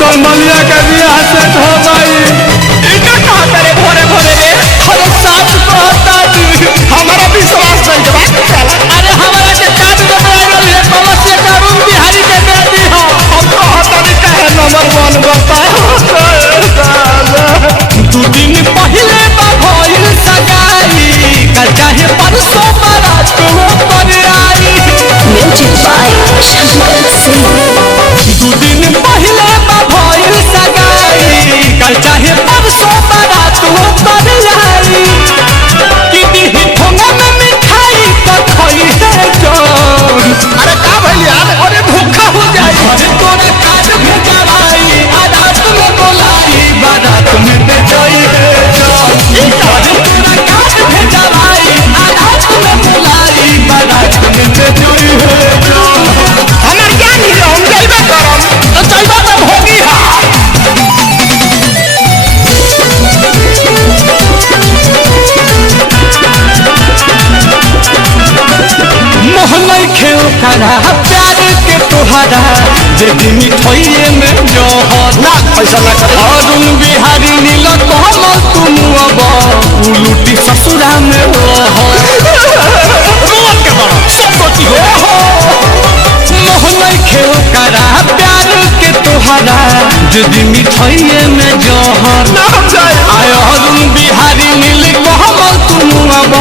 तो मलिया के बियाह सेट हो गई। इनका कहा करे भोरे भोरे रे अरे साथ कहता हमारा विश्वास नहीं जवा अरे हमारा के काट के बैगल है कलश के रूम बिहारी के बेटी हो। हम कहता नहीं कहे नंबर 1 बता दू दिन पहले भइल सगाई कल चाहे परसों बारात पर आई। Music by Shankar Singh. दू दिन पहले भइल सगाई कल चाहे परसों बारात पर आई। कि दी ठोंगा में मिठाई तो खोई है जोर। अरे का भइल यार अरे भूखा हो जाई अरे तोरा काज भेजवाई रात में बोलाई बारात में ते जाई है जोर। अरे तोरा काज भेजवाई रात में बोलाई बारात में ते जाई है जोर। हमर ज्ञान ही हम जइबे करम तो जइबा त भोगी हा। मोहन खेल करा प्यार के तोहरा जेदी मिठाइए में जोहर ना ऐसा ना करे अरुण बिहारी नील कमल तुम अब उलूटी ससुरा में रोज के बड़ा सब सोची हो मोहन खेल करा प्यार के तोहरा जेदी मिठाइए में जोहर ना हम जाए आय अरुण बिहारी नील कमल तुम अब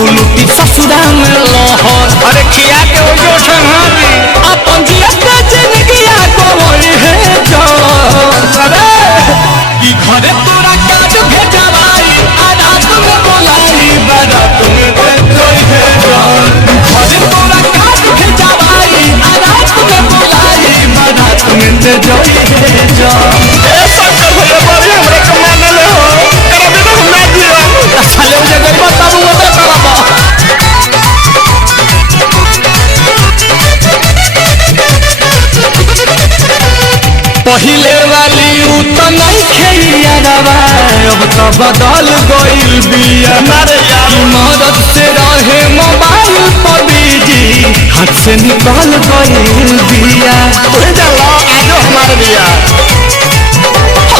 उलूटी ससुरा में लहर। अरे खिया के ओ जो ठहारी अपन जिया जिंदगिया को वही है जोर। कि घरे तोरा काज भेजवाई रात में बोलाई बारात में ते जोई है जोर। घरे तोरा काज भेजवाई रात में बोलाई बारात में ते जोई है जोर। ए शंकर भैया बड़ी हमरे के मानले हो करबे तो हम ना दिया साले उजे गइबा तब उते करबा। पहिले वाली उ त नहीं खेलिया रवा अब तो बदल गइल बिया। अरे यार मदद से रहे मोबाइल पर बिजी हाथ से निकल गइल बिया। तू जाला आजो हमारे दिया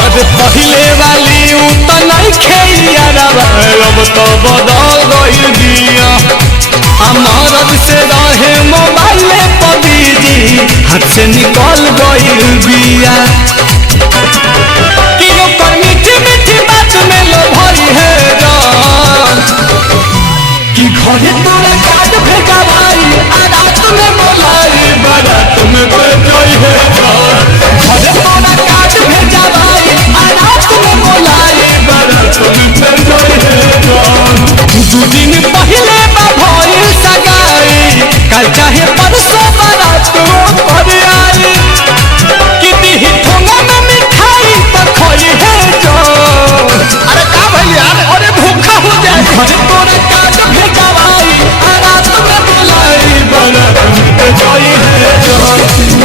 अरे पहिले वाली उ त नहीं खेलिया रवा अब तो बदल गइल बिया। मदद से रहे मोबाइल पर बिजी हाथ से निकल गइल बिया। कि ओकर मीठी मीठी बात में लो भई है जान। कि घरे तोरा काज भेजवाई रात में बोलाई बारात में ते जाई है जान। घरे तोरा काज भेजवाई रात में बोलाई बारात में ते जाई है जान। दू दिन पहले भइल सगाई कल चाहे परसों बारात पर आई। कि दी ठोंगा में मिठाई तो खोई है जोर। अरे का भइल यार अरे भूखा हो जाए घरे तोरा काज भेजवाई रात में बोलाई बारात में ते जाई है जोर।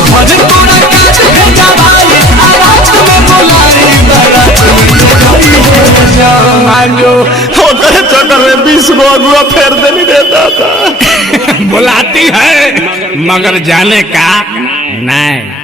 घरे तोरा काज भेजवाई रात में बोलाई बारात में ते जाई है जोर। आजो ओकरे चक्कर में 20 गो अगुआ फेर देनी देता था बुलाती है मगर जाने का नहीं।